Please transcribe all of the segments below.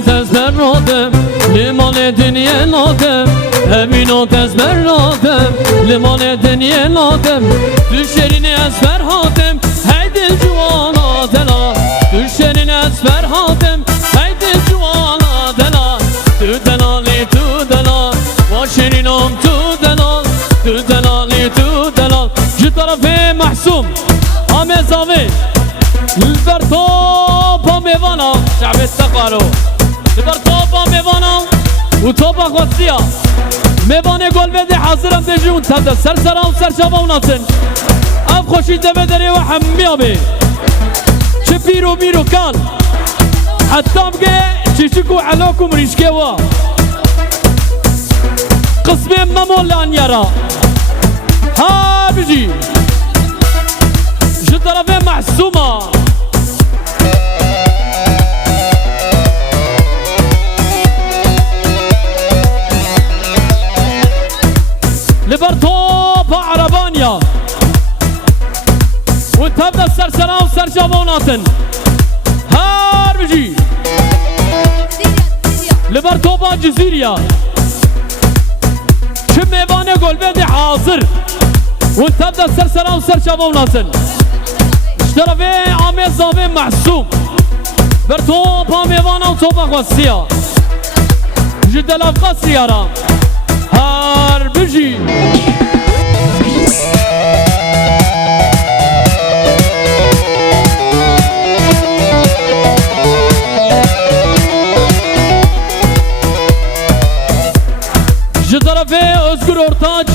تزبر نادم لمال دنیا نادم همینو تزبر نادم لمال دنیا نادم تو شرین از فرهادم هی دل جوانا دلا تو شرین از فرهادم هی دل جوانا دلا تو دلالی تو دلال و شرینم تو دلال تو دلالی تو دلال جی طرف محسوم همه زاوی البرتوبا میوانا شعب التقارو البرتوبا میوانا و توبا خوستیا میوانه گل بده حاضرم دجون تبدا سرسرا و سرشابا و ناسن اف خوشی دمه داری و حمیا بی چه پیرو میرو کال حتی بگه چیشکو علاکو مریشکه وا قسمه ممولان یارا ها بجی جو طرف محسومه لبرتوب عربانيا وتبدا السرسرة وسرجابوناتن هار بجي لبرتوبا جزيريا شم ايواني قول بيدي حاضر وتبدا السرسرة وسرجابوناتن اشترفي عامي زاوي محسوم برتوبا ميوانا وتوبا غوصيا جدا لفقا سيارة هار بجي جطرفي özgür ortaç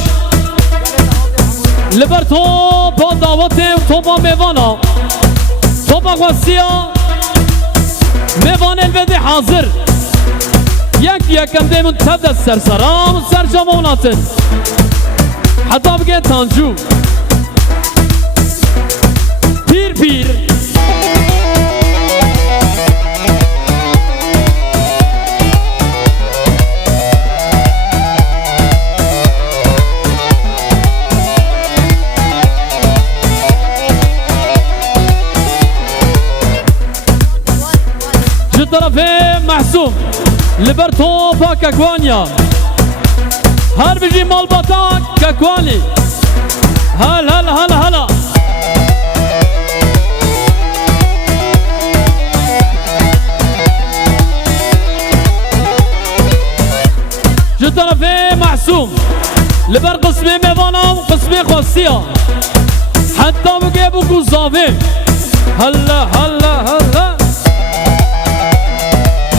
لبر توبا دعوته و توبا میوانا توبا غوصيا میوان الوده حاضر یکم دیمون تبدا سرسرام و سرجاموناتن حتی بگه تانجو پیر پیر جو طرفه محسوم لبرتوبا كاكوانيا هر بيجي مالباتا كاكواني هلا هلا هلا هلا جو طرفي محسوم لبر قسمي ميوانا وقسمي خوصية حتى بجيبو كوزافي هلا